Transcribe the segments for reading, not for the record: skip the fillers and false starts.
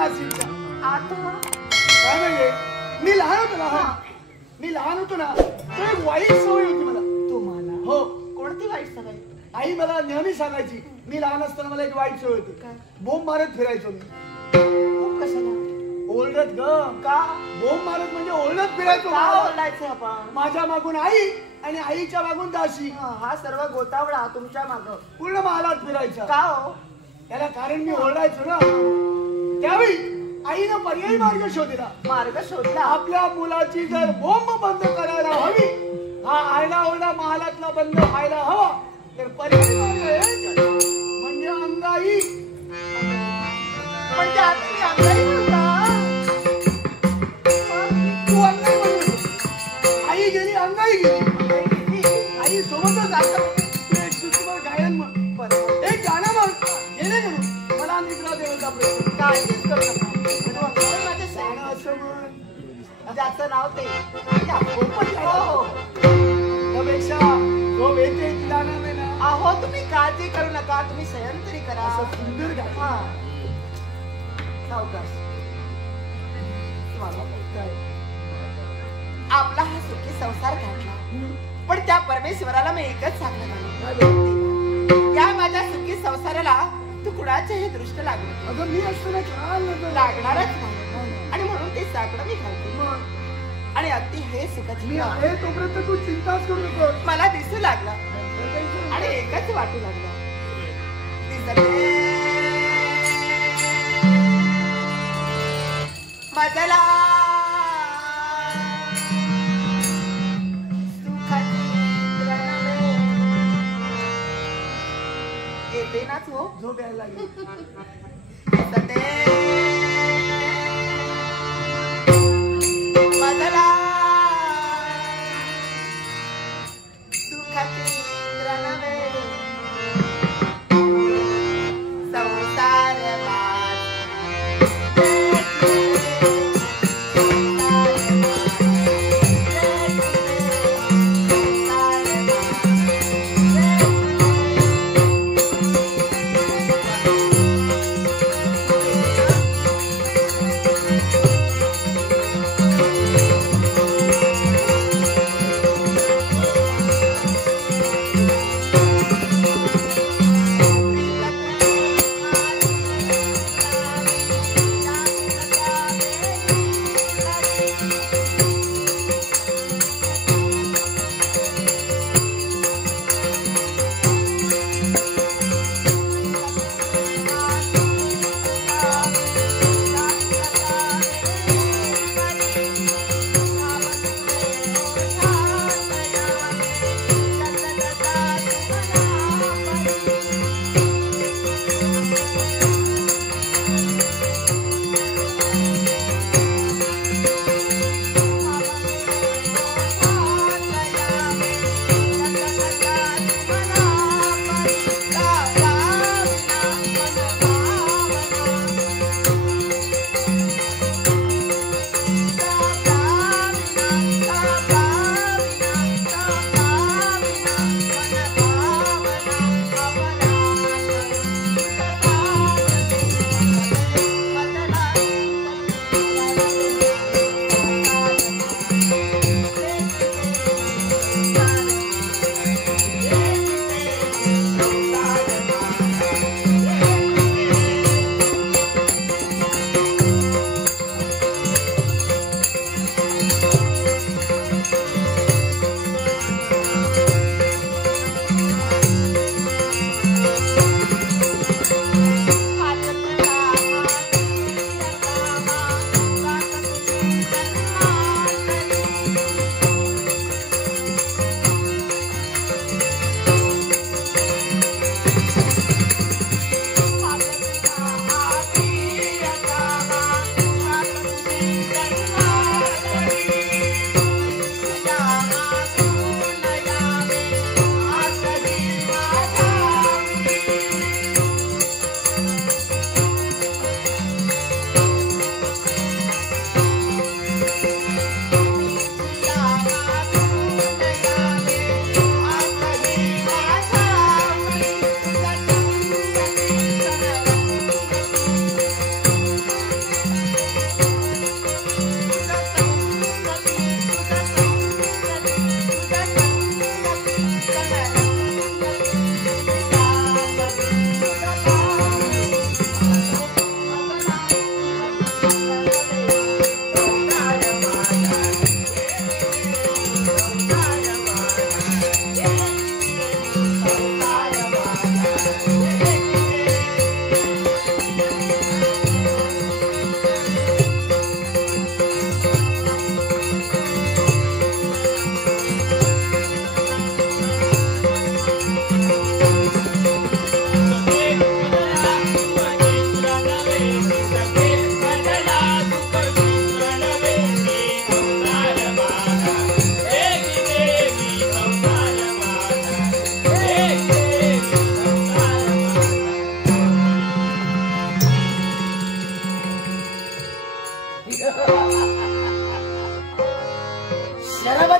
असेल का? आता काय म्हणजे मी लहान होतो ना तर एक वाईट सवय होती मला. तुम्हाला हो. कोणती वाईट सवय? आई मला नेहमी सांगायची. मी लहान असताना मला एक वाईट सवय होती. काय? बोंब मारत फिरायचो मी. खूप कशाला? ओरडत ग. का? बोंब मारत म्हणजे ओरडत फिरायचो. का ओरडायचं आपण? माझ्या मागून आई आणि आईच्या मागून दासी. हा सर्व गोतावळा तुमच्या माग पूर्ण महालात फिरायचा. का हो? त्याला कारण मी ओरडायचो ना. त्यावेळी आईनं पर्यायी मार्ग शोधला. मार्ग शोधला. आपल्या मुलाची जर बोंब बंद करायला हवी, हा आरडा ओरडा महालातला बंद व्हायला हवा, तर पर्यायी मार्ग एकच, म्हणजे अंगाई. म्हणजे आता मी अंगाई म्हणता? तू अंगाई म्हणू. आई गेली अंगाई गेली. आई सोबतच आता एक सुस्तीवर गायन म्हण. एक गाणं म्हण. गेले म्हणून मला निद्रा देवता प्रयत्न काळजीच करू नका. माझ्या गाणं असं म्हण. ज्याचं नाव ते पोपट. हो त्यापेक्षा जो येते तिला ना नाही ना. अहो तुम्ही काळजी करू नका. तुम्ही संयम तरी करा. असं सुंदर गाणं. हा सावकाश. आपला हा सुखी संसार काढला, पण त्या परमेश्वराला मी एकच सांगणार, या माझ्या सुखी संसाराला तू कुणाचेही दृष्ट लागणार. अगं मी असताना लागणारच नाही. आणि म्हणून ते साकडं मी घालते. आणि अगदी हे सुखाची मी आहे तोपर्यंत तू चिंताच करू नको. मला दिसू लागला आणि एकच वाटू लागला. माझ्याला येते ना तू. झोप यायला लागली. माझ्याला सुखाची निद्रा नव्हे, संसार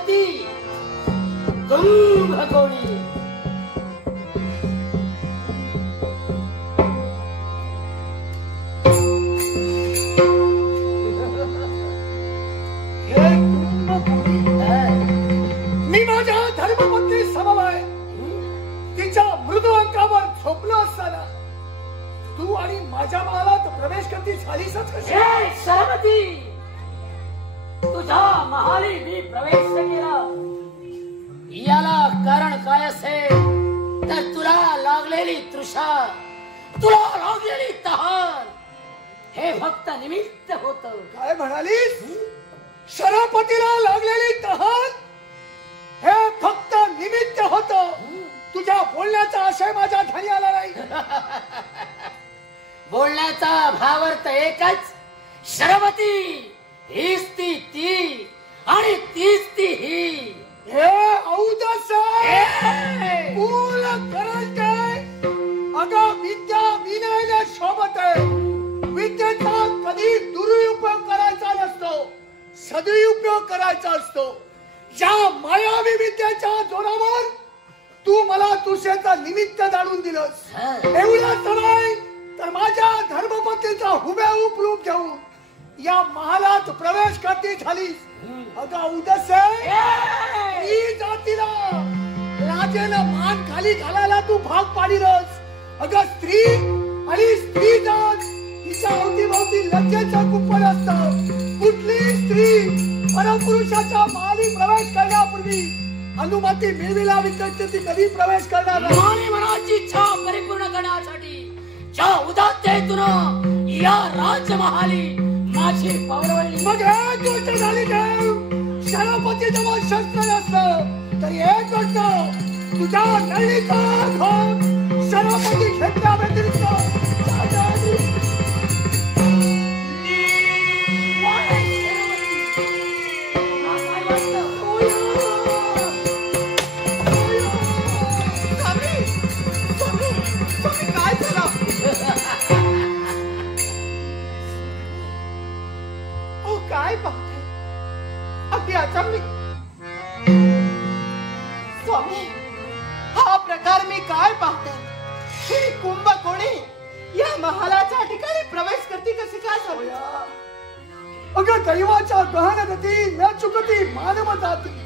शरवती कुंभकोणी. मी माझ्या धर्मपत्नी समवाय तिच्या मृदू अंकावर झोपलो असताना तू आणि माझ्या महालात प्रवेश करती झालीसच कशी? शरवती, तुझ्या महाली मी प्रवेश केला याला कारण काय असेल तर तुला लागलेली तृषा, तुला लागलेली तहान हे फक्त निमित्त होत. काय म्हणालीस? शरापतीला लागलेली तहान हे फक्त निमित्त होत. तुझ्या बोलण्याचा आशय माझ्या ध्यानी आला नाही. बोलण्याचा भावार्थ एकच, शरवती हीच ती आणि तीच ती ही. हे औदास बोल करत काय? अगं विद्या विनयने शोभत आहे. विद्येचा कधी दुरुपयोग करायचा नसतो, सदुपयोग करायचा असतो. ज्या मायावी विद्येच्या जोरावर तू मला तुझ्याचं निमित्त जाणून दिलंस, एवढंच नाही तर माझ्या धर्मपत्नीचा हुबेहूब रूप घेऊन या महालात प्रवेश करती झालीस. अगं उदस ही जातीला लाजेनं मान खाली घालायला तू भाग पाडीलस. अगं स्त्री आणि स्त्री जात तिच्या अवतीभोवती लज्जेचं कुंपण असतं. कुठली स्त्री परपुरुषाच्या महाली प्रवेश करण्यापूर्वी अनुमती मिळविला व्यतिरिक्त ती कधी प्रवेश करणार नाही. माझी मनाची इच्छा परिपूर्ण करण्यासाठी ज्या उदात्त हेतून या राजमहाली माझी पावलवली. मग एक गोष्ट झाली काय? शरापती जेव्हा शस्त्र नसतं तर एक गोष्ट तुझ्या नळीचा घोट शरापती घेतल्या व्यतिरिक्त काय झालं? ओ काय पाहताय? अगदी अचंबित. स्वामी, हा प्रकार मी काय पाहते? ही कुंभकोणी या महालाच्या ठिकाणी प्रवेश करती कशी काय झाली? अगं दैवाच्या गहन गती न चुकती मानव जाती.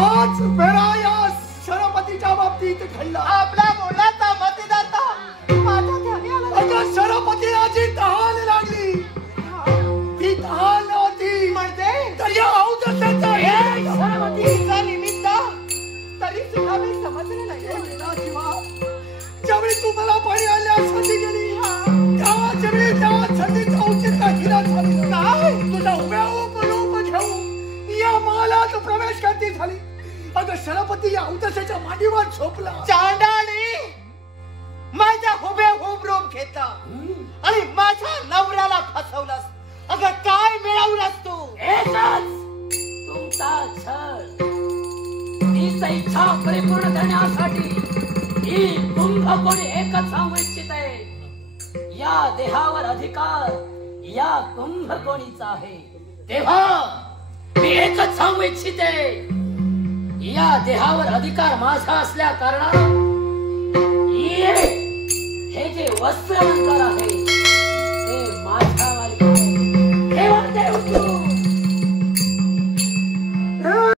आज वेळा या शरपतीच्या बाबतीत घडला. आपला बोलण्याचा मतदाता माझ्या ध्यानी आला. अगं शरपतीला जी तहान लागली ती तहान नव्हती म्हणजे तर या औदसाचा तिचा निमित्त तरी सुद्धा मी समजले नाही. ज्यावेळी तू मला पाणी आणण्यासाठी गेली त्याच वेळी त्या छंदीचा औचित्य हिरा झाली. काय? तुझा उभ्याऊब रूप घेऊन या महालात प्रवेश करती झाली. अगं शरपती या औदसाच्या मांडीवर झोपला. चांडाने माझ्या हुबेहूब रूप घेतला आणि माझ्या नवऱ्याला फसवलंस. अगं काय मिळवलंस तू? एकच तुमचा छळ. तीच इच्छा परिपूर्ण करण्यासाठी ही कुंभकोणी एकच सांगू इच्छित आहे. या देहावर अधिकार या कुंभकोणीचा आहे. तेव्हा मी एकच सांगू इच्छिते, या देहावर अधिकार माझा असल्या कारणानं हे जे वस्त्र अलंकार आहे